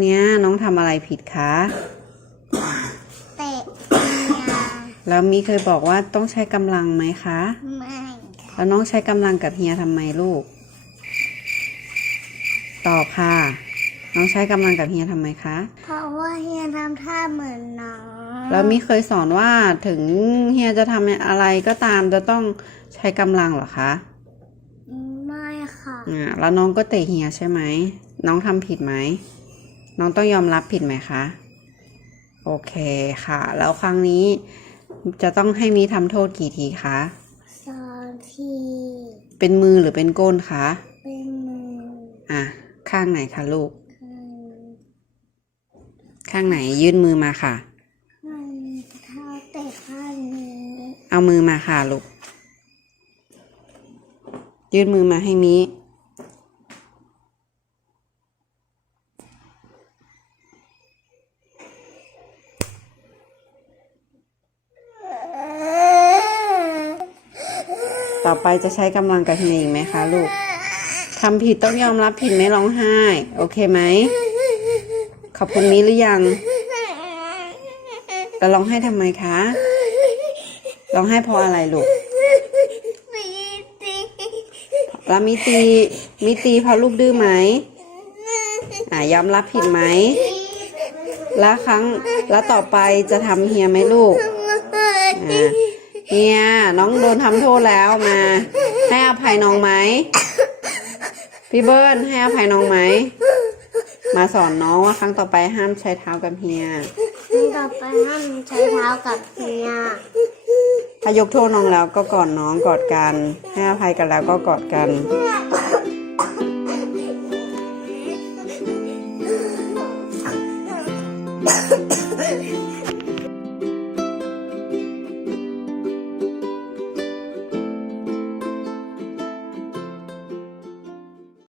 เนี้ยน้องทำอะไรผิดคะเตะเมียแล้วมีเคยบอกว่าต้องใช้กำลังไหมคะ ไม่ค่ะแล้วน้องใช้กำลังกับเฮียทำไมลูก ตอบค่ะ น้องใช้กำลังกับเฮียทำไมคะ เพราะว่าเฮียทำท่าเหมือนน้องแล้วมีเคยสอนว่าถึงเฮียจะทำอะไรก็ตามจะต้องใช้กำลังเหรอคะไม่ค่ะอ่าแล้วน้องก็เตะเฮียใช่ไหม น้องทำผิดไหม น้องต้องยอมรับผิดไหมคะ โอเคค่ะ แล้วครั้งนี้จะต้องให้มีทำโทษกี่ทีคะสอนที เป็นมือหรือเป็นก้นคะ เป็นมือ อะ ข้างไหนคะลูกคือข้างไหนยื่นมือมาค่ะ มันเท้าเตะข้างนี้ เอามือมาค่ะลูก ยื่นมือมาให้มิ ต่อไปจะใช้กำลังกับเฮียอีกไหมคะลูกทำผิดต้องยอมรับผิดไม่ร้องไห้ โอเคไหม ขอบคุณมิหรือยังแต่ร้องไห้ทำไมคะร้องไห้เพราะอะไรลูกมีตีแล้วมิตีมิตีเพราะลูกดื้อไหมอ่ายอมรับผิดไหมแล้วครั้งแล้วต่อไปจะทำเฮียไหมลูกอ่า เฮียน้องโดนทำโทษแล้วมา ให้อภัยน้องไหมพี่เบิร์นให้อภัยน้องไหม มาสอนน้องว่าครั้งต่อไปห้ามใช้เท้ากับเฮียนี่ต่อไปห้ามใช้เท้ากับเฮียถ้ายกโทษน้องแล้วก็กอดน้องกอดกันให้อภัยกันแล้วก็กอดกันเ